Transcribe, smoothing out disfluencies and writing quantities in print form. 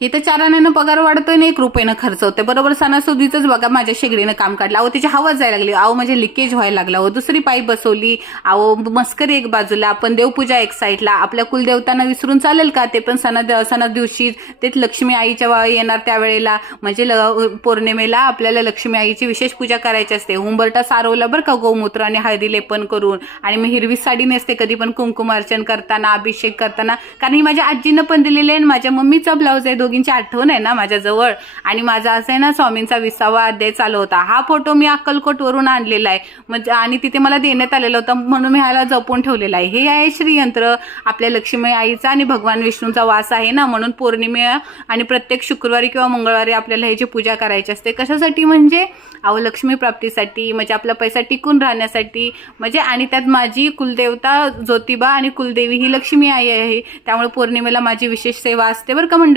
हे तर 4 आण्यानं पगार वाढतोय आणि 1 रुपयानं खर्च होतोय. बरोबर सणासुदीचंच बघा माझ्या शेगडीनं काम काढलं. अहो त्याची हवा जायला लागली. अहो म्हणजे लिकेज व्हायला लागला. अहो दुसरी पाईप बसवली. अहो मस्करी एक बाजूला, आपण देवपूजा एक साईडला. आपल्या कुलदेवतांना विसरून चालेल का? ते पण सणा दिवशी ते लक्ष्मी आईच्या येणार त्यावेळेला, म्हणजे पौर्णिमेला आपल्याला लक्ष्मी आईची विशेष पूजा करायची असते. हुंबरटा सारवला बरं का गोमूत्र आणि हळदी लेपन करून. आणि मी हिरवी साडी नेसते कधी पण कुंकुमार्चन करताना, अभिषेक करताना, कारण ही माझ्या आजीनं पण दिलेली आहे. माझ्या मम्मीचा ब्लाऊज आहे. दोघींची आठवण आहे ना माझ्याजवळ. आणि माझा असं आहे ना स्वामींचा 20वा अध्याय चालू होता. हा फोटो मी अक्कलकोट वरून आणलेला आहे, म्हणजे आणि तिथे मला देण्यात आलेला होता म्हणून मी ह्याला जपून ठेवलेला आहे. हे आहे श्रीयंत्र आपल्या लक्ष्मी आईचा आणि भगवान विष्णूचा वास आहे ना, म्हणून पौर्णिमे आणि प्रत्येक शुक्रवारी किंवा मंगळवारी आपल्याला ह्याची पूजा करायची असते. कशासाठी? म्हणजे अहो लक्ष्मी प्राप्तीसाठी, म्हणजे आपला पैसा टिकून राहण्यासाठी, म्हणजे आणि त्यात माझी कुलदेवता ज्योतिबा आणि कुलदेवी ही लक्ष्मी आई आहे. त्यामुळे पौर्णिमेला माझी विशेष सेवा असते बरं का मंडळी.